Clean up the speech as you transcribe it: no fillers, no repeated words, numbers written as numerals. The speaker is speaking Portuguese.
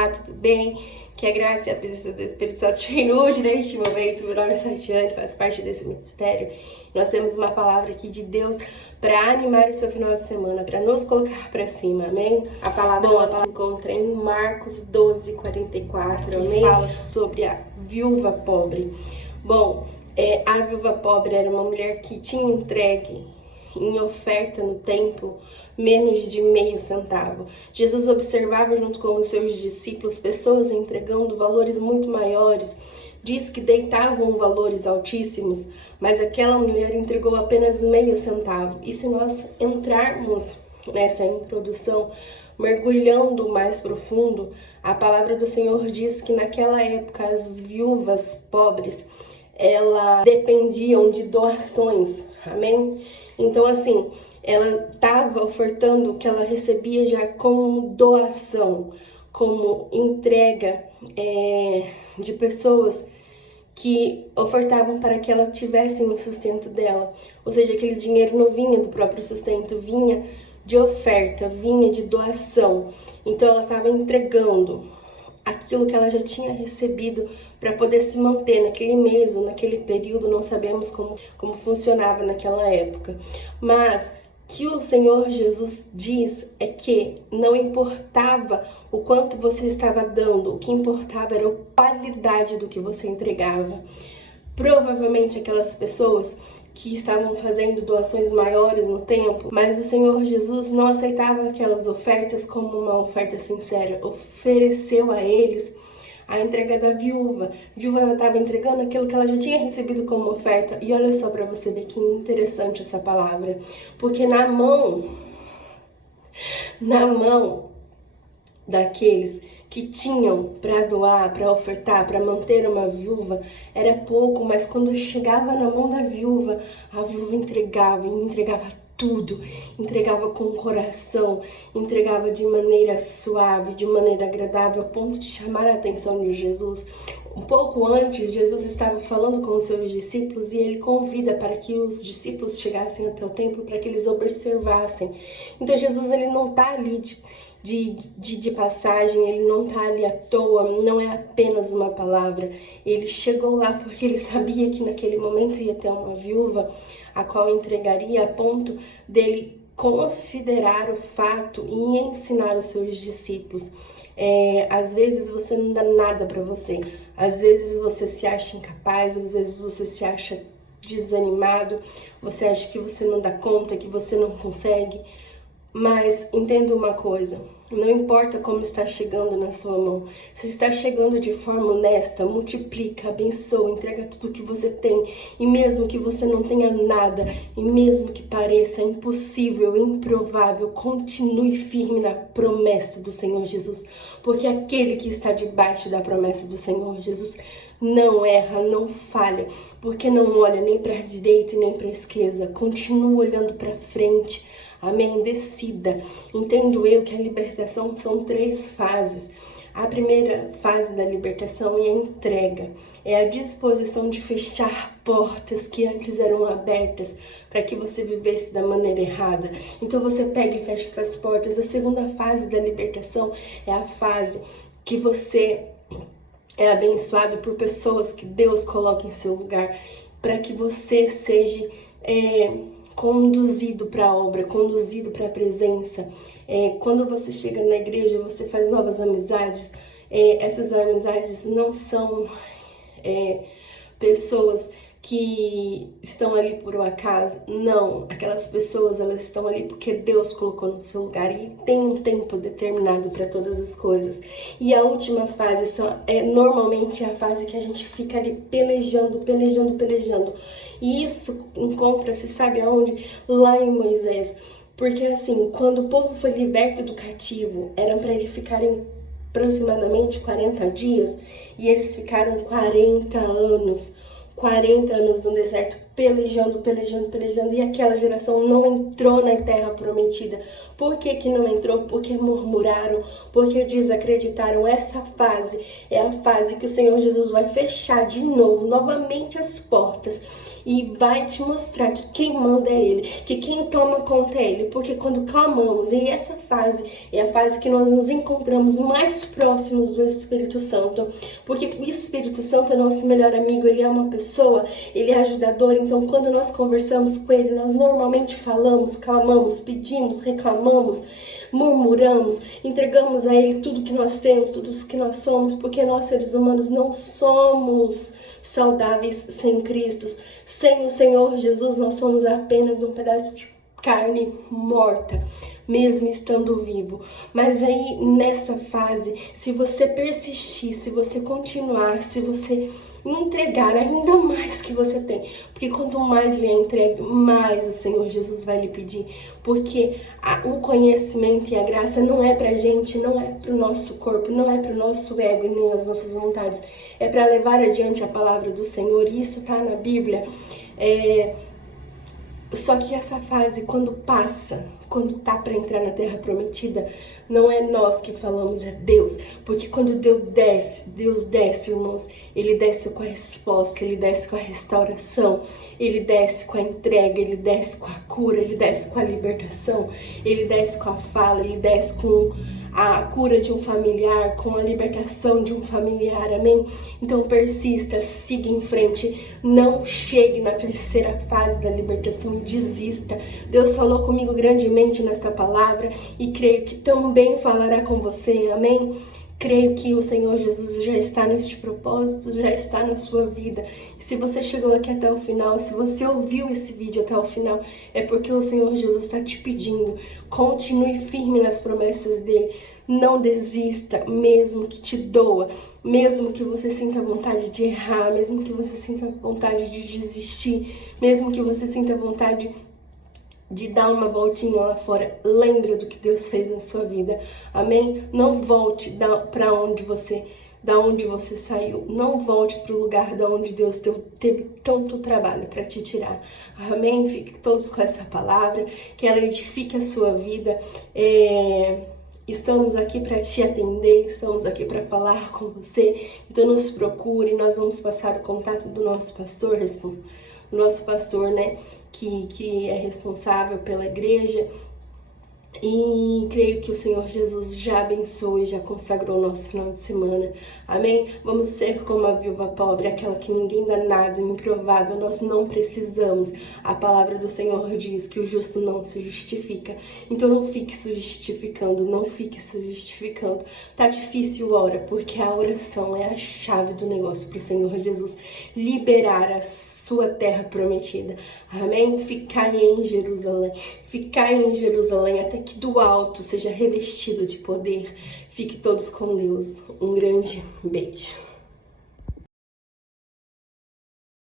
Olá, tudo bem? Que a graça e a presença do Espírito Santo te inunde neste momento. Meu nome é Tatiane, faço parte desse ministério. Nós temos uma palavra aqui de Deus para animar o seu final de semana, para nos colocar para cima, amém? A palavra se encontra em Marcos 12:44, amém? Fala sobre a viúva pobre. Bom, a viúva pobre era uma mulher que tinha entregue em oferta no templo menos de meio centavo. Jesus observava junto com os seus discípulos pessoas entregando valores muito maiores. Diz que deitavam valores altíssimos, mas aquela mulher entregou apenas meio centavo. E se nós entrarmos nessa introdução, mergulhando mais profundo, a palavra do Senhor diz que naquela época as viúvas pobres, elas dependiam de doações, amém? Então, assim, ela estava ofertando o que ela recebia já como doação, como entrega de pessoas que ofertavam para que ela tivesse o sustento dela. Ou seja, aquele dinheiro não vinha do próprio sustento, vinha de oferta, vinha de doação. Então, ela estava entregando aquilo que ela já tinha recebido para poder se manter naquele mês ou naquele período, não sabemos como funcionava naquela época. Mas que o Senhor Jesus diz é que não importava o quanto você estava dando, o que importava era a qualidade do que você entregava. Provavelmente aquelas pessoas que estavam fazendo doações maiores no templo, mas o Senhor Jesus não aceitava aquelas ofertas como uma oferta sincera, ofereceu a eles a entrega da viúva. A viúva estava entregando aquilo que ela já tinha recebido como oferta. E olha só para você ver que interessante essa palavra, porque na mão daqueles que tinham para doar, para ofertar, para manter uma viúva, era pouco, mas quando chegava na mão da viúva, a viúva entregava e entregava tudo, entregava com o coração, entregava de maneira suave, de maneira agradável, a ponto de chamar a atenção de Jesus. Um pouco antes, Jesus estava falando com os seus discípulos e ele convida para que os discípulos chegassem até o templo para que eles observassem. Então Jesus, ele não está ali de passagem, ele não está ali à toa, não é apenas uma palavra. Ele chegou lá porque ele sabia que naquele momento ia ter uma viúva a qual entregaria, a ponto dele considerar o fato e ensinar os seus discípulos. Às vezes você não dá nada para você, às vezes você se acha incapaz, às vezes você se acha desanimado, você acha que você não dá conta, que você não consegue. Mas entenda uma coisa, não importa como está chegando na sua mão, se está chegando de forma honesta, multiplica, abençoa, entrega tudo que você tem. E mesmo que você não tenha nada, e mesmo que pareça impossível, improvável, continue firme na promessa do Senhor Jesus. Porque aquele que está debaixo da promessa do Senhor Jesus não erra, não falha, porque não olha nem para a direita e nem para a esquerda, continua olhando para frente. Amém? Decida. Entendo eu que a libertação são 3 fases. A primeira fase da libertação é a entrega. É a disposição de fechar portas que antes eram abertas para que você vivesse da maneira errada. Então você pega e fecha essas portas. A segunda fase da libertação é a fase que você é abençoado por pessoas que Deus coloca em seu lugar para que você seja conduzido para a obra, conduzido para a presença. Quando você chega na igreja, você faz novas amizades. Essas amizades não são pessoas que estão ali por um acaso. Não, aquelas pessoas, elas estão ali porque Deus colocou no seu lugar e tem um tempo determinado para todas as coisas. E a última fase normalmente é a fase que a gente fica ali pelejando. E isso encontra-se, sabe aonde? Lá em Moisés. Porque assim, quando o povo foi liberto do cativo, era para eles ficarem aproximadamente 40 dias, e eles ficaram 40 anos no deserto pelejando, e aquela geração não entrou na terra prometida. Por que que não entrou? Porque murmuraram, porque desacreditaram. Essa fase é a fase que o Senhor Jesus vai fechar de novo, novamente as portas, e vai te mostrar que quem manda é Ele, que quem toma conta é Ele, porque quando clamamos, e essa fase é a fase que nós nos encontramos mais próximos do Espírito Santo, porque o Espírito Santo é nosso melhor amigo, Ele é uma pessoa, Ele é ajudador. Então quando nós conversamos com Ele, nós normalmente falamos, clamamos, pedimos, reclamamos, murmuramos, entregamos a Ele tudo que nós temos, tudo que nós somos, porque nós seres humanos não somos saudáveis sem Cristo. Sem o Senhor Jesus, nós somos apenas um pedaço de carne morta, mesmo estando vivo. Mas aí, nessa fase, se você persistir, se você continuar, se você entregar ainda mais que você tem, porque quanto mais lhe entregue, mais o Senhor Jesus vai lhe pedir, porque o conhecimento e a graça não é pra gente, não é pro nosso corpo, não é pro nosso ego e nem as nossas vontades, é para levar adiante a palavra do Senhor. E isso tá na Bíblia. Só que essa fase, quando passa, quando tá para entrar na terra prometida, não é nós que falamos, é Deus. Porque quando Deus desce, irmãos, Ele desce com a resposta, Ele desce com a restauração, Ele desce com a entrega, Ele desce com a cura, Ele desce com a libertação, Ele desce com a fala, Ele desce com a cura de um familiar, com a libertação de um familiar, amém? Então persista, siga em frente, não chegue na terceira fase da libertação e desista. Deus falou comigo grandemente nesta palavra e creio que também falará com você, amém? Creio que o Senhor Jesus já está neste propósito, já está na sua vida. E se você chegou aqui até o final, se você ouviu esse vídeo até o final, é porque o Senhor Jesus está te pedindo. Continue firme nas promessas dele. Não desista, mesmo que te doa, mesmo que você sinta vontade de errar, mesmo que você sinta vontade de desistir, mesmo que você sinta vontade de dar uma voltinha lá fora. Lembre do que Deus fez na sua vida, amém? Não volte para onde você saiu, não volte para o lugar da onde Deus teve tanto trabalho para te tirar, amém? Fique todos com essa palavra, que ela edifique a sua vida. Estamos aqui para te atender, estamos aqui para falar com você, então nos procure, nós vamos passar o contato do nosso pastor, né, que é responsável pela igreja. E creio que o Senhor Jesus já abençoe, já consagrou o nosso final de semana, amém? Vamos ser como a viúva pobre, aquela que ninguém dá nada, improvável. Nós não precisamos. A palavra do Senhor diz que o justo não se justifica. Então não fique se justificando, não fique se justificando. Tá difícil, ora, porque a oração é a chave do negócio para o Senhor Jesus liberar a sua terra prometida, amém? Ficai em Jerusalém, até que do alto seja revestido de poder. Fique todos com Deus. Um grande beijo.